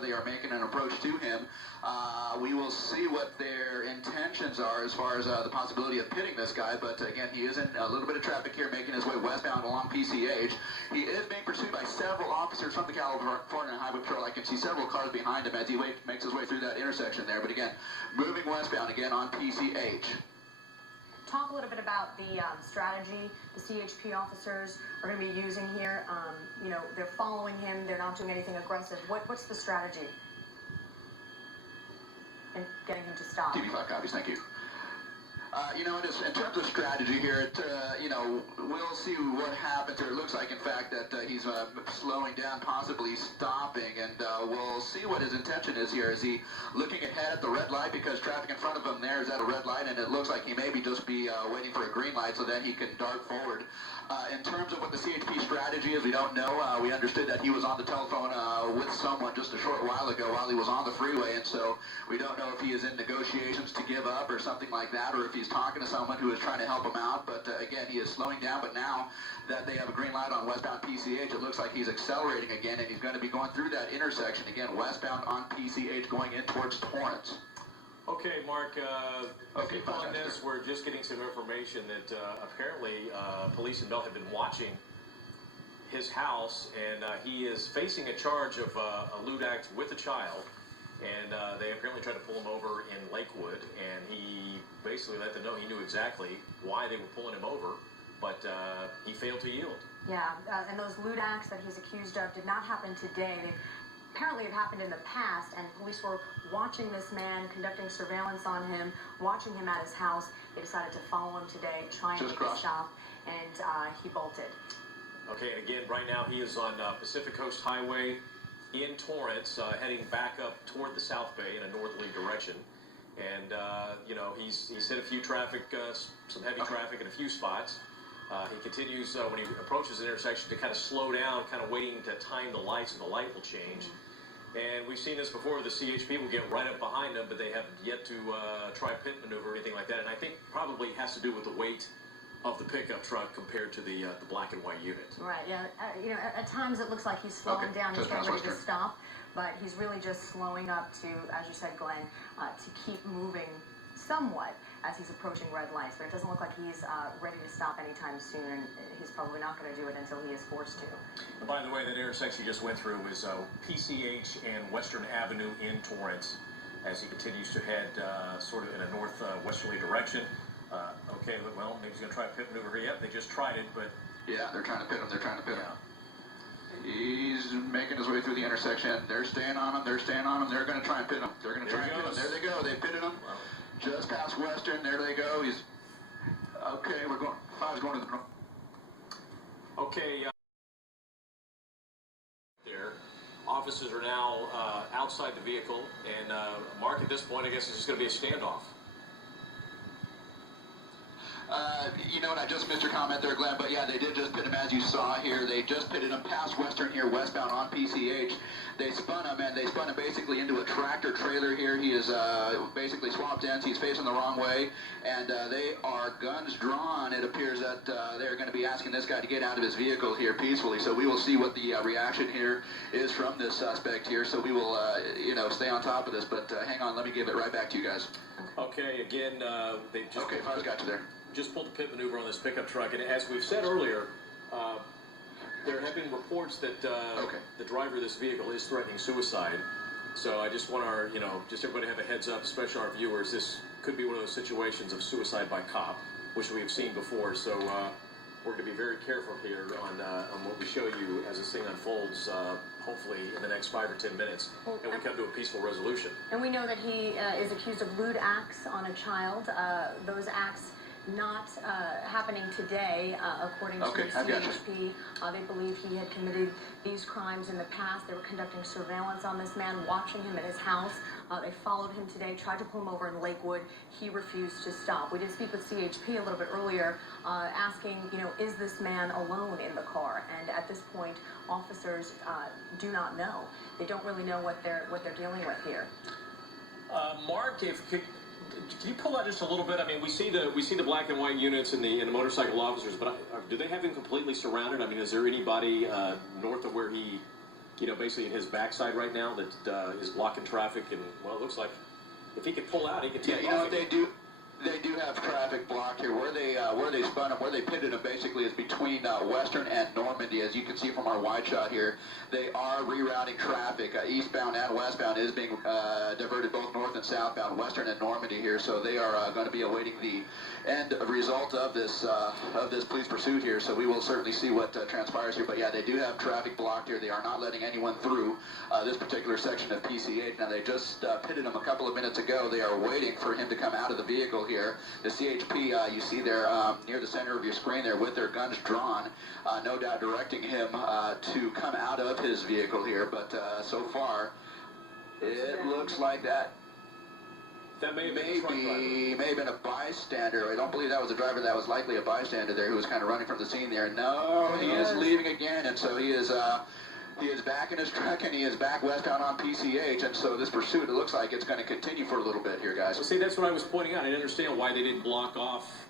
They are making an approach to him. We will see what their intentions are as far as the possibility of pitting this guy, but again, he is in a little bit of traffic here, making his way westbound along PCH. He is being pursued by several officers from the California Highway Patrol. I can see several cars behind him as he makes his way through that intersection there, but again, moving westbound again on PCH. Talk a little bit about the strategy the CHP officers are going to be using here. You know, they're following him. They're not doing anything aggressive. What's the strategy in getting him to stop? TV5 copies. Thank you. You know, in terms of strategy here, you know, we'll see what happens here. It looks like, in fact, that he's slowing down, possibly stopping, and we'll see what his intention is here. Is he looking ahead at the red light because traffic in front of him there is at a red light, and it looks like he may just be waiting for a green light so then he can dart forward. In terms of what the CHP strategy is, we don't know. We understood that he was on the telephone with someone just a short while ago while he was on the freeway, and so we don't know if he is in negotiations to give up or something like that, or if he's talking to someone who is trying to help him out. But again, he is slowing down, but now that they have a green light on westbound PCH, it looks like he's accelerating again, and he's going to be going through that intersection again, westbound on PCH, going in towards Torrance. Okay, Mark, okay, on this, we're just getting some information that apparently police in Bell have been watching his house, and he is facing a charge of a lewd act with a child, and they apparently tried to pull him over in Lakewood, and he basically let them know he knew exactly why they were pulling him over, but he failed to yield. Yeah, and those lewd acts that he's accused of did not happen today. They apparently have happened in the past, and police were watching this man, conducting surveillance on him, watching him at his house. They decided to follow him today, try and make a stop, and he bolted. Okay, and again, right now he is on Pacific Coast Highway in Torrance, heading back up toward the South Bay in a northerly direction. And, you know, he's hit a few traffic, some heavy traffic in a few spots. He continues, when he approaches the intersection, to kind of slow down, kind of waiting to time the lights, and the light will change. And we've seen this before. The CHP will get right up behind him, but they have yet to try a pit maneuver or anything like that. And I think probably has to do with the weight of the pickup truck compared to the black and white unit. Right, yeah. You know, at times it looks like he's slowing down. He's getting ready to stop, but he's really just slowing up to, as you said, Glenn, to keep moving somewhat as he's approaching red lights. But it doesn't look like he's ready to stop anytime soon, and he's probably not going to do it until he is forced to. And by the way, that intersection he just went through is PCH and Western Avenue in Torrance as he continues to head sort of in a northwesterly direction. Okay, well, maybe he's going to try a pit maneuver here. Yep, they just tried it, but... Yeah, they're trying to pit him. They're trying to pit him. He's making his way through the intersection. They're staying on him. They're staying on him. They're going to try and pit him. They're going to try and pit him. There they go. They pitted him. Wow. Just past Western. There they go. He's... Okay, we're going... Five's going to the... Okay, there. Officers are now outside the vehicle, and Mark, at this point, I guess it's just going to be a standoff. You know what, I just missed your comment there, Glenn, but yeah, they did just pit him as you saw here. They just pitted him past Western here, westbound on PCH. They spun him, and they spun him basically into a tractor trailer here. He is basically swapped ends. He's facing the wrong way, and they are guns drawn. It appears that they're going to be asking this guy to get out of his vehicle here peacefully, so we will see what the reaction here is from this suspect here, so we will, you know, stay on top of this, but hang on, let me give it right back to you guys. Okay, again, they just... Okay, Five's got you there. Just pulled the pit maneuver on this pickup truck, and as we've said earlier, there have been reports that the driver of this vehicle is threatening suicide. So I just want our, you know, just everybody have a heads up, especially our viewers. This could be one of those situations of suicide by cop, which we have seen before. So we're going to be very careful here on what we show you as this thing unfolds. Hopefully in the next 5 or 10 minutes, and we come to a peaceful resolution. And we know that he is accused of lewd acts on a child. Those acts not happening today, according to the CHP. They believe he had committed these crimes in the past. They were conducting surveillance on this man, watching him at his house. They followed him today, tried to pull him over in Lakewood. He refused to stop. We did speak with CHP a little bit earlier, asking, you know, is this man alone in the car? And at this point, officers do not know. They don't really know what they're dealing with here. Mark, can you pull out just a little bit? I mean, we see the black and white units and the motorcycle officers, but do they have him completely surrounded? I mean, is there anybody north of where he basically in his backside right now that is blocking traffic. And, well, it looks like if he could pull out, he could take off. You know what they do? They do have traffic blocked here. Where they spun him, where they pitted him basically is between Western and Normandy. As you can see from our wide shot here, they are rerouting traffic. Eastbound and westbound is being diverted both north and southbound, Western and Normandy here. So they are going to be awaiting the end result of this police pursuit here. So we will certainly see what transpires here. But yeah, they do have traffic blocked here. They are not letting anyone through this particular section of PCH. Now they just pitted him a couple of minutes ago. They are waiting for him to come out of the vehicle here. The CHP, you see there near the center of your screen there with their guns drawn, no doubt directing him to come out of his vehicle here. But so far, it looks like that may have been a bystander. I don't believe that was a driver. That was likely a bystander there who was kind of running from the scene there. No, he is leaving again, and so he is back in his truck, and he is back westbound on PCH, and so this pursuit, it looks like it's going to continue for a little bit here, guys. Well, see, that's what I was pointing out. I didn't understand why they didn't block off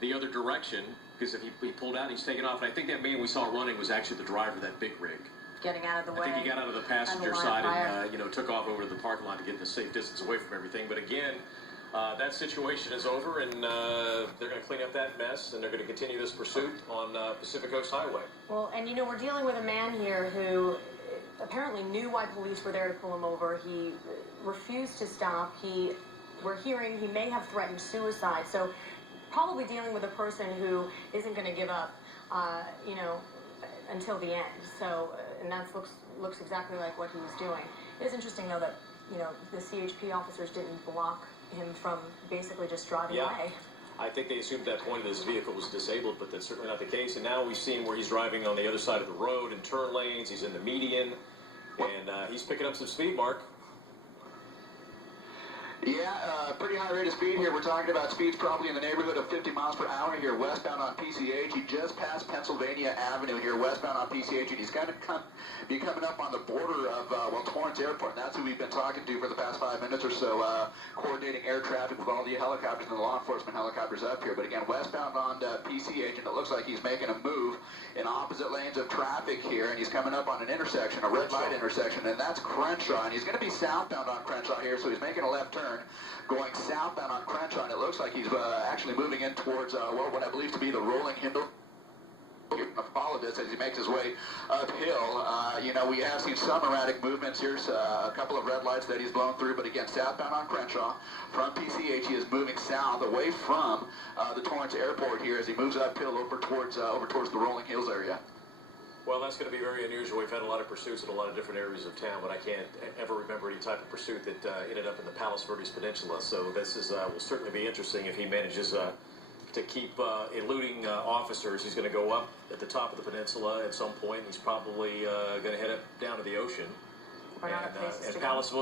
the other direction, because if he pulled out, he's taken off, and I think that man we saw running was actually the driver of that big rig. Getting out of the way. I think he got out of the passenger side and, took off over to the parking lot to get the safe distance away from everything. But again, that situation is over, and they're going to clean up that mess, and they're going to continue this pursuit on Pacific Coast Highway. Well, and we're dealing with a man here who apparently knew why police were there to pull him over. He refused to stop. We're hearing he may have threatened suicide. So probably dealing with a person who isn't going to give up, until the end. So, and that looks exactly like what he was doing. It is interesting, though, that, the CHP officers didn't block him from basically just driving away. I think they assumed at that point his vehicle was disabled, but that's certainly not the case. And now we've seen where he's driving on the other side of the road in turn lanes. He's in the median, and he's picking up some speed, Mark. Yeah, pretty high rate of speed here. We're talking about speeds probably in the neighborhood of 50 miles per hour here, westbound on PCH. He just passed Pennsylvania Avenue here, westbound on PCH, and he's going to be coming up on the border of, Torrance Airport. And that's who we've been talking to for the past 5 minutes or so, coordinating air traffic with all the helicopters and the law enforcement helicopters up here. But again, westbound on PCH, and it looks like he's making a move in opposite lanes of traffic here, and he's coming up on an intersection, a red light intersection, and that's Crenshaw. And he's going to be southbound on Crenshaw here, so he's making a left turn going southbound on Crenshaw, and it looks like he's actually moving in towards what I believe to be the rolling hill. We're going to follow this as he makes his way uphill. We have seen some erratic movements here, a couple of red lights that he's blown through, but again, southbound on Crenshaw from PCH, he is moving south away from the Torrance Airport here as he moves uphill over towards the Rolling Hills area. Well, that's going to be very unusual. We've had a lot of pursuits in a lot of different areas of town, but I can't ever remember any type of pursuit that ended up in the Palos Verdes Peninsula. So this will certainly be interesting if he manages to keep eluding officers. He's going to go up at the top of the peninsula at some point. He's probably going to head down to the ocean. And Palos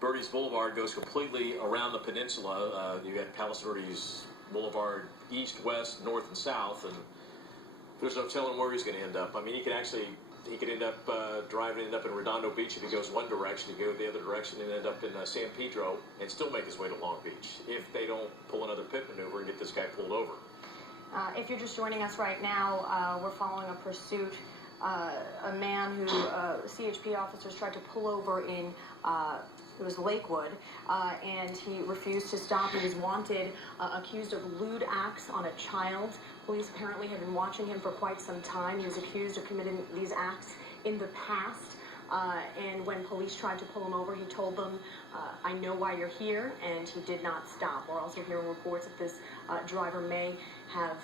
Verdes Boulevard goes completely around the peninsula. You got Palos Verdes Boulevard east, west, north, and south, and there's no telling where he's going to end up. I mean, he could end up end up in Redondo Beach if he goes one direction, he go the other direction, and end up in San Pedro and still make his way to Long Beach if they don't pull another pit maneuver and get this guy pulled over. If you're just joining us right now, we're following a pursuit. A man who CHP officers tried to pull over in it was Lakewood, and he refused to stop. He was wanted, accused of lewd acts on a child. Police apparently had been watching him for quite some time. He was accused of committing these acts in the past, and when police tried to pull him over, he told them, I know why you're here, and he did not stop. We're also hearing reports that this driver may have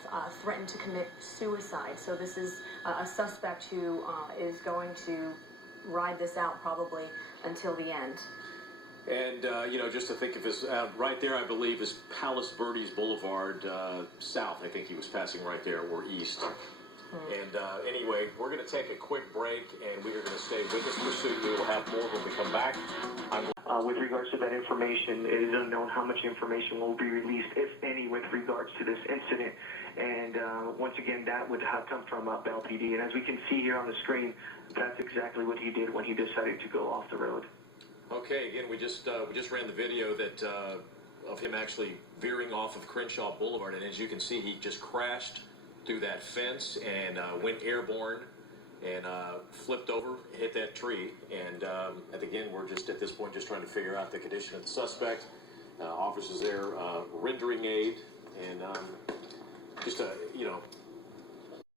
threatened to commit suicide. So this is a suspect who is going to ride this out probably until the end. And, just to think of his, right there, I believe, is Palos Verdes Boulevard south. I think he was passing right there, or east. And anyway, we're going to take a quick break, and we are going to stay with this pursuit. We will have more when we come back. With regards to that information, it is unknown how much information will be released, if any, with regards to this incident. And once again, that would have come from Bell PD. And as we can see here on the screen, that's exactly what he did when he decided to go off the road. Okay, again, we just ran the video that of him actually veering off of Crenshaw Boulevard, and as you can see, he just crashed through that fence and went airborne and flipped over, hit that tree. And again, we're just at this point just trying to figure out the condition of the suspect. Officers there rendering aid, and just a